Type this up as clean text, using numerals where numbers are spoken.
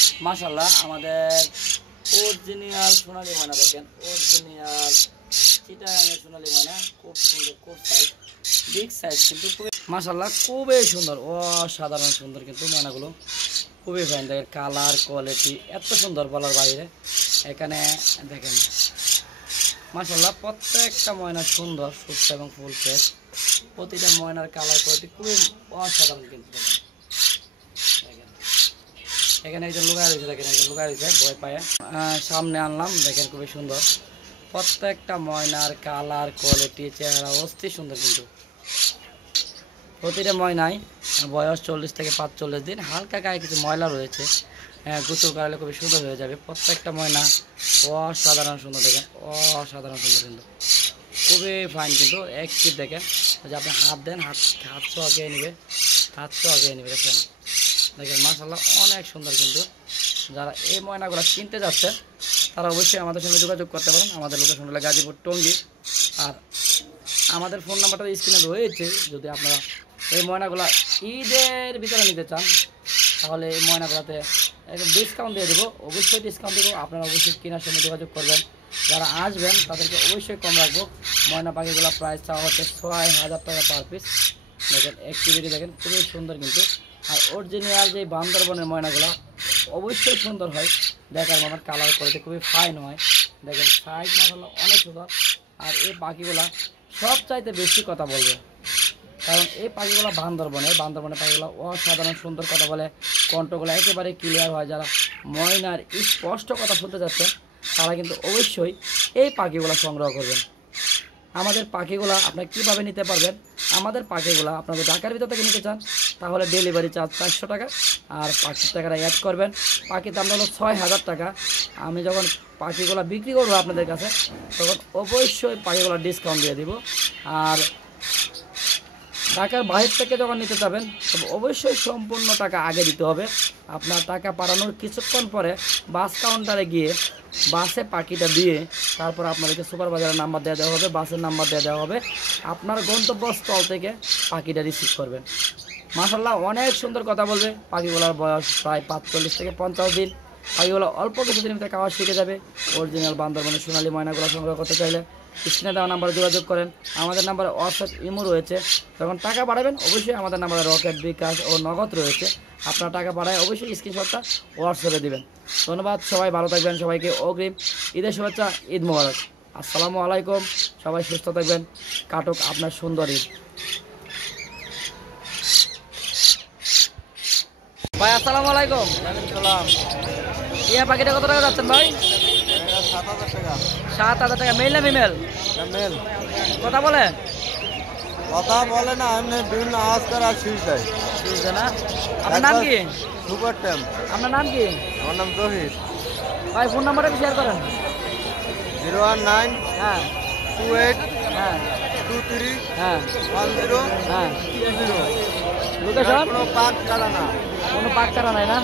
মাশাআল্লাহ আমাদের অরিজিনাল সোনালী ময়না দেখেন, অরিজিনাল চিটাগাঙের সোনালী ময়না, খুব সুন্দর, খুব সাইজ, বিগ সাইজ, কিন্তু খুবই মাশাআল্লাহ খুবই সুন্দর, অসাধারণ সুন্দর কিন্তু ময়নাগুলো খুবই ফাইন। দেখেন কালার কোয়ালিটি এত সুন্দর বলার বাইরে। এখানে দেখেন মাশাআল্লাহ প্রত্যেকটা ময়না সুন্দর, সুস্থ এবং ফুল ফ্রেশ। প্রতিটা ময়নার কালার কোয়ালিটি খুবই অসাধারণ কিন্তু দেখেন। এখানে একজন লুকায় রয়েছে, দেখেন একজন লুকায় রয়েছে ভয় পায়ে। সামনে আনলাম, দেখেন খুবই সুন্দর। প্রত্যেকটা ময়নার কালার কোয়ালিটি চেহারা অস্থির সুন্দর কিন্তু। প্রতিটা ময়নায় বয়স 40 থেকে 45 দিন। হালকা গায়ে কিছু ময়লা রয়েছে, গোসল করালে খুবই সুন্দর হয়ে যাবে। প্রত্যেকটা ময়না অসাধারণ সুন্দর, দেখেন অসাধারণ সুন্দর কিন্তু খুবই ফাইন কিন্তু। অ্যাক্টিভ দেখেন, যে আপনি হাত দেন, হাত সহ আগে নেবে, হাত সহ আগে নেবে। দেখেন দেখেন মাশাআল্লাহ অনেক সুন্দর কিন্তু। যারা এই ময়নাগুলো কিনতে যাচ্ছে তারা অবশ্যই আমাদের সঙ্গে যোগাযোগ করতে পারেন। আমাদের লোকেশন হলো গাজীপুর টঙ্গী, আর আমাদের ফোন নাম্বারটা স্ক্রিনে রয়েছে। যদি আপনারা এই ময়নাগুলো ঈদের ভিতরে নিতে চান তাহলে এই ময়নাগুলোতে একদম ডিসকাউন্ট দিয়ে দেবো, অবশ্যই ডিসকাউন্ট দেবো। আপনারা অবশ্যই কেনার সময় যোগাযোগ করবেন। যারা আসবেন তাদেরকে অবশ্যই কম রাখবো। ময়না পাখিগুলো প্রাইস চাওয়া হচ্ছে 6000 টাকা পার পিস। দেখেন অ্যাক্টিভিটি দেখেন খুবই সুন্দর কিন্তু। আর অরিজিনাল যে বান্দরবনের ময়নাগুলো অবশ্যই সুন্দর হয় দেখার, আমার কালার কোয়ালিটি খুবই ফাইন হয়। দেখেন সাইজ মাশাআল্লাহ অনেক সুন্দর। আর এই পাখিগুলা সব চাইতে বেশি কথা বলবে, কারণ এই পাখিগুলো বান্দরবনের পাখিগুলো অসাধারণ সুন্দর কথা বলে, কণ্ঠগুলো একেবারে ক্লিয়ার হয়। যারা ময়নার স্পষ্ট কথা শুনতে যাচ্ছেন তারা কিন্তু অবশ্যই এই পাখিগুলো সংগ্রহ করবেন। আমাদের পাখিগুলো আপনারা কীভাবে নিতে পারবেন, আমাদের পাখিগুলো আপনাদের ঢাকার ভিতর থেকে নিতে চান তাহলে ডেলিভারি চার্জ 400 টাকা, আর পাখির টাকাটা অ্যাড করবেন। পাখির দামটা হলো 6000 টাকা। আমি যখন পাখিগুলো বিক্রি করবো আপনাদের কাছে তখন অবশ্যই পাখিগুলো ডিসকাউন্ট দিয়ে দিব। আর ঢাকার বাইরে থেকে যখন নিতে যাবেন তবে অবশ্যই সম্পূর্ণ টাকা আগে দিতে হবে। আপনার টাকা পাঠানোর কিছুক্ষণ পরে বাস কাউন্টারে গিয়ে বাসে পাখিটা দিয়ে তারপর আপনাদেরকে সুপারভাইজারের নাম্বার দেওয়া হবে, বাসের নাম্বার দেওয়া হবে। আপনার গন্তব্যস্থল থেকে পাখিটা রিসিভ করবেন। মাশাআল্লাহ অনেক সুন্দর কথা বলবে। পাখিগুলোর বয়স প্রায় 45 থেকে 50 দিন। পাখিগুলো অল্প কিছুদিনের ভিতরে খাওয়া শিখে যাবে। অরিজিনাল বান্দরবনের সোনালী ময়নাগুলো সংগ্রহ করতে চাইলে স্ক্রিনে দেওয়া নাম্বারে যোগাযোগ করেন। আমাদের নাম্বারে হোয়াটসঅ্যাপ ইমো রয়েছে। যখন টাকা পাঠাবেন অবশ্যই আমাদের নাম্বারে রকেট, বিকাশ ও নগদ রয়েছে। আপনার টাকা পাঠায় অবশ্যই স্ক্রিনশটটা হোয়াটসঅ্যাপে দেবেন। ধন্যবাদ, সবাই ভালো থাকবেন। সবাইকে অগ্রিম ঈদের শুভেচ্ছা, ঈদ মোবারক। আসসালামু আলাইকুম। সবাই সুস্থ থাকবেন। কাটুক আপনার সুন্দর ঈদ। ভাই আসসালামু আলাইকুম। ইয়া পাখিটা কত টাকা যাচ্ছেন ভাই? 7000 টাকা। মেল না ফিমেল? মেল। কথা বলে? কথা বলে না, এমনি বিভিন্ন আওয়াজ করে আর সুইচ দেয়। না, আপনার নাম কি? সুপার ট্যাম। আপনার নাম কি? আমার নাম জহির। ভাই ফোন নাম্বারটা শেয়ার করেন। 019 হ্যাঁ 28 হ্যাঁ 23 হ্যাঁ 10 হ্যাঁ 20। লোকেশন? কোনো পাক কাটা না। কোনো পাক করা নাই না?